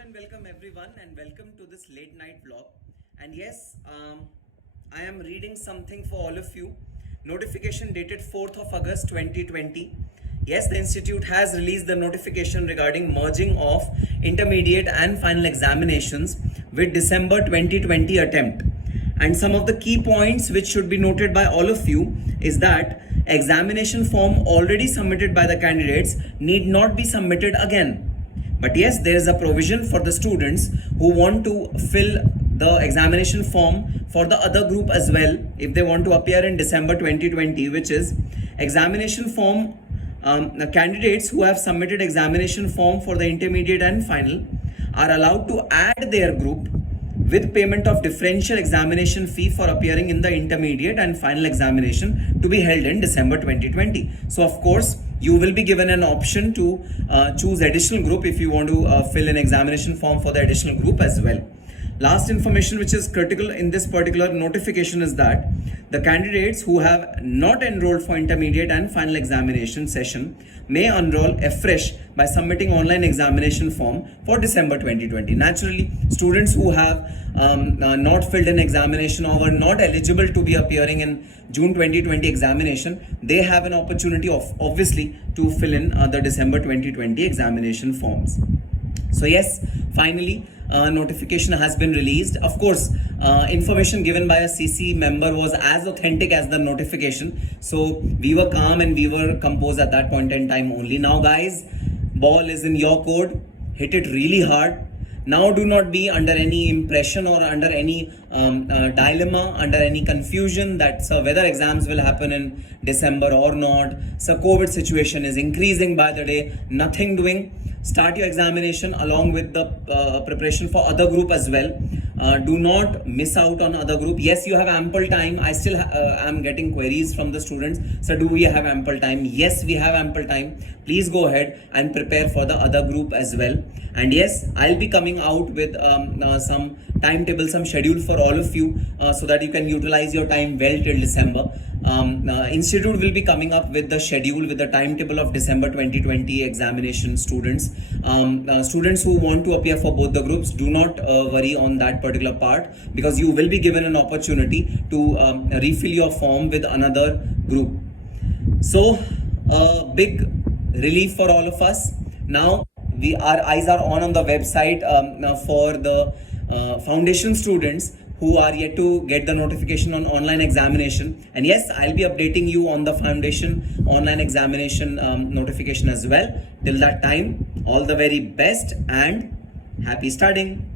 and welcome everyone, and welcome to this late night vlog. And yes, I am reading something for all of you. Notification dated 4th of August 2020. Yes, the institute has released the notification regarding merging of intermediate and final examinations with December 2020 attempt. And some of the key points which should be noted by all of you is that examination form already submitted by the candidates need not be submitted again. But yes, there is a provision for the students who want to fill the examination form for the other group as well if they want to appear in December 2020, which is examination form. The candidates who have submitted examination form for the intermediate and final are allowed to add their group with payment of differential examination fee for appearing in the intermediate and final examination to be held in December 2020. So of course, you will be given an option to choose additional group if you want to fill an examination form for the additional group as well. Last information which is critical in this particular notification is that the candidates who have not enrolled for intermediate and final examination session may enroll afresh by submitting online examination form for December 2020. Naturally, students who have not filled an examination or were not eligible to be appearing in June 2020 examination, they have an opportunity of obviously to fill in the December 2020 examination forms. So yes, finally, notification has been released. Of course, information given by a CC member was as authentic as the notification. So we were calm and we were composed at that point in time only. Now guys, ball is in your court. Hit it really hard. Now do not be under any impression or under any dilemma, under any confusion that whether exams will happen in December or not. So COVID situation is increasing by the day. Nothing doing. Start your examination along with the preparation for other group as well. Do not miss out on other group. Yes, you have ample time. I still am getting queries from the students. So do we have ample time? Yes, we have ample time. Please go ahead and prepare for the other group as well. And yes, I'll be coming out with some timetable, some schedule for all of you so that you can utilize your time well till December. Institute will be coming up with the schedule, with the timetable of December 2020 examination students. Students who want to appear for both the groups, do not worry on that particular part, because you will be given an opportunity to refill your form with another group. So big relief for all of us. Now our eyes are on the website for the foundation students who are yet to get the notification on online examination. And yes, I'll be updating you on the foundation online examination notification as well. Till that time, all the very best and happy studying.